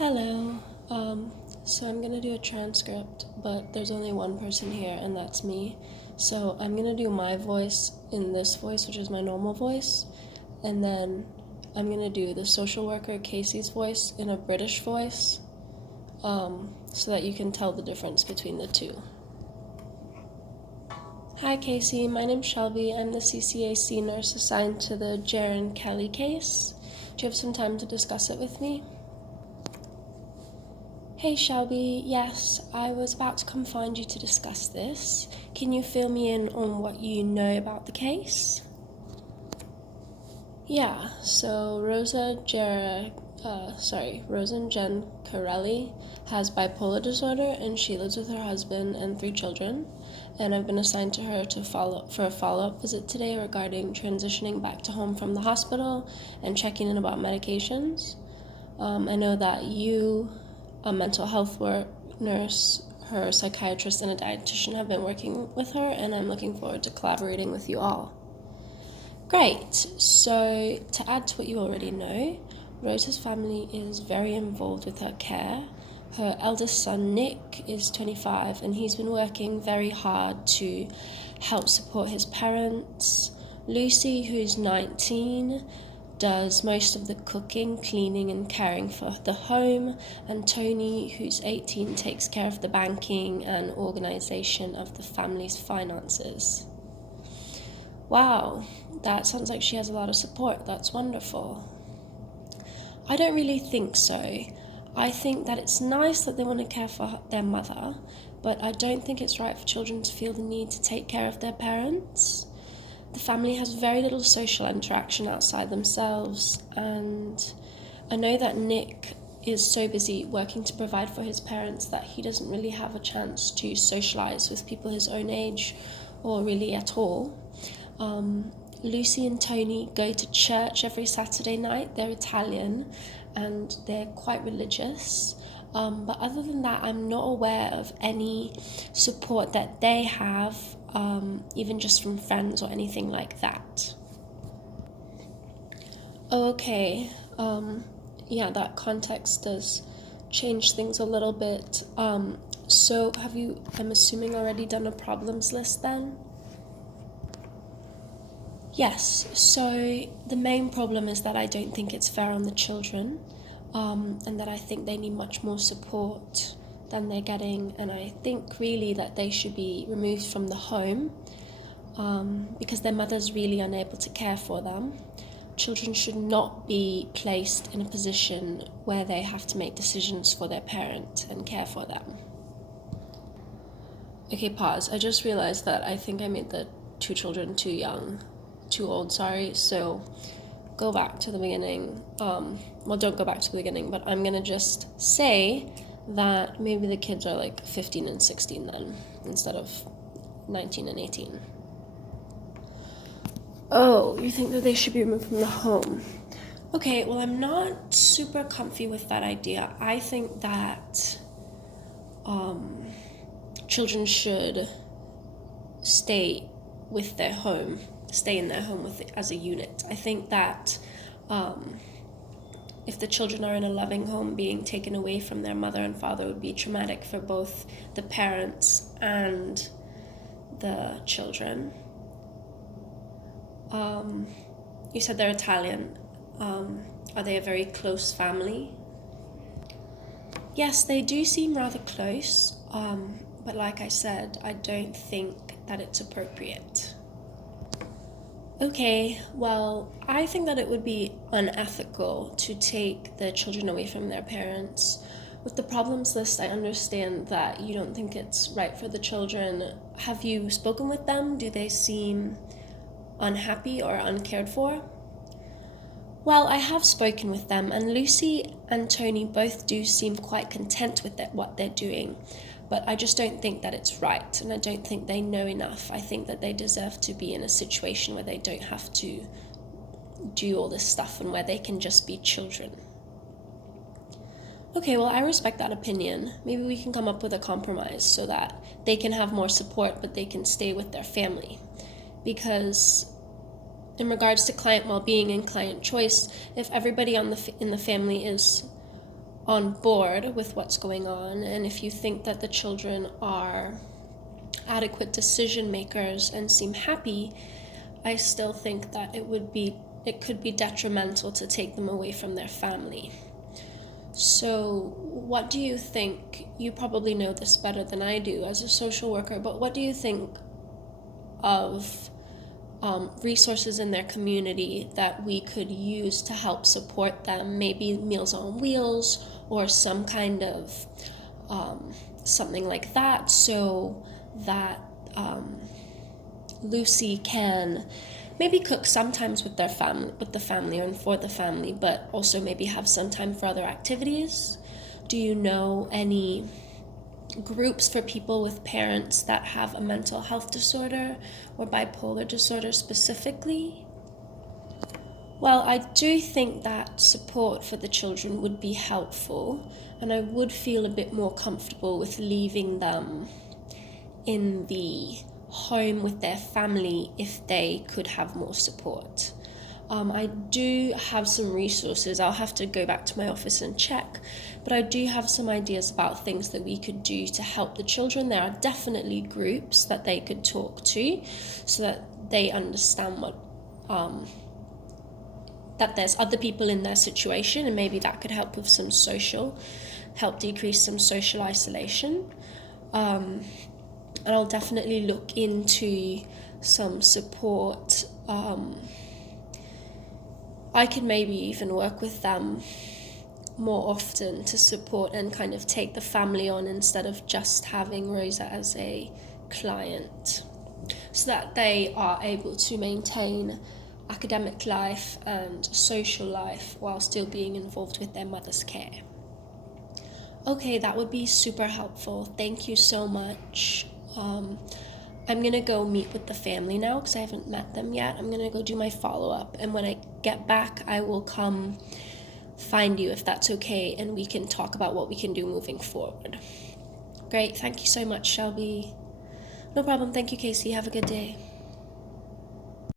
Hello. So I'm gonna do a transcript, but there's only one person here, and that's me. So I'm gonna do my voice in this voice, which is my normal voice, and then I'm gonna do the social worker Casey's voice in a British voice, so that you can tell the difference between the two. Hi Casey, my name's Shelby. I'm the CCAC nurse assigned to the Jaren Kelly case. Do you have some time to discuss it with me? Hey Shelby, yes, I was about to come find you to discuss this. Can you fill me in on what you know about the case? Yeah, so Rosa and Jen Corelli has bipolar disorder, and she lives with her husband and 3 children. And I've been assigned to her for a follow-up visit today regarding transitioning back to home from the hospital and checking in about medications. I know that you, a mental health nurse, her psychiatrist, and a dietitian have been working with her, and I'm looking forward to collaborating with you all. Great. So, to add to what you already know, Rosa's family is very involved with her care. Her eldest son, Nick, is 25, and he's been working very hard to help support his parents. Lucy, who's 19, does most of the cooking, cleaning, and caring for the home, and Tony, who's 18, takes care of the banking and organization of the family's finances. Wow, that sounds like she has a lot of support. That's wonderful. I don't really think so. I think that it's nice that they want to care for their mother, but I don't think it's right for children to feel the need to take care of their parents. The family has very little social interaction outside themselves, and I know that Nick is so busy working to provide for his parents that he doesn't really have a chance to socialize with people his own age, or really at all. Lucy and Tony go to church every Saturday night. They're Italian and they're quite religious. But other than that, I'm not aware of any support that they have, even just from friends or anything like that. Oh, okay. Yeah, that context does change things a little bit. So have you, I'm assuming, already done a problems list then? Yes, so the main problem is that I don't think it's fair on the children, and that I think they need much more support than they're getting, and I think really that they should be removed from the home, because their mother's really unable to care for them. Children should not be placed in a position where they have to make decisions for their parent and care for them. Okay, pause. I just realized that I think I made the 2 children too old, sorry. So go back to the beginning. Well, don't go back to the beginning, but I'm gonna just say that maybe the kids are like 15 and 16 then, instead of 19 and 18. Oh, you think that they should be removed from the home? Okay, well, I'm not super comfy with that idea. I think that children should stay in their home as a unit. I think that if the children are in a loving home, being taken away from their mother and father would be traumatic for both the parents and the children. You said they're Italian. Are they a very close family? Yes, they do seem rather close, but like I said, I don't think that it's appropriate. Okay, well, I think that it would be unethical to take the children away from their parents. With the problems list, I understand that you don't think it's right for the children. Have you spoken with them? Do they seem unhappy or uncared for? Well, I have spoken with them, and Lucy and Tony both do seem quite content with what they're doing, but I just don't think that it's right, and I don't think they know enough. I think that they deserve to be in a situation where they don't have to do all this stuff and where they can just be children. Okay, well, I respect that opinion. Maybe we can come up with a compromise so that they can have more support, but they can stay with their family. Because in regards to client well-being and client choice, if everybody in the family is on board with what's going on, and if you think that the children are adequate decision makers and seem happy, I still think that it could be detrimental to take them away from their family. So what do you think? You probably know this better than I do as a social worker, but what do you think of resources in their community that we could use to help support them? Maybe Meals on Wheels or some kind of something like that, so that Lucy can maybe cook sometimes with the family and for the family, but also maybe have some time for other activities. Do you know any groups for people with parents that have a mental health disorder or bipolar disorder specifically? Well, I do think that support for the children would be helpful, and I would feel a bit more comfortable with leaving them in the home with their family if they could have more support. I do have some resources. I'll have to go back to my office and check, but I do have some ideas about things that we could do to help the children. There are definitely groups that they could talk to so that they understand that there's other people in their situation, and maybe that could help with help decrease some social isolation. And I'll definitely look into some support. I could maybe even work with them more often to support and kind of take the family on instead of just having Rosa as a client, so that they are able to maintain academic life and social life while still being involved with their mother's care. Okay, that would be super helpful. Thank you so much. I'm gonna go meet with the family now because I haven't met them yet. I'm gonna go do my follow-up, and when I get back, I will come find you if that's okay, and we can talk about what we can do moving forward. Great, thank you so much, Shelby. No problem, thank you, Casey. Have a good day.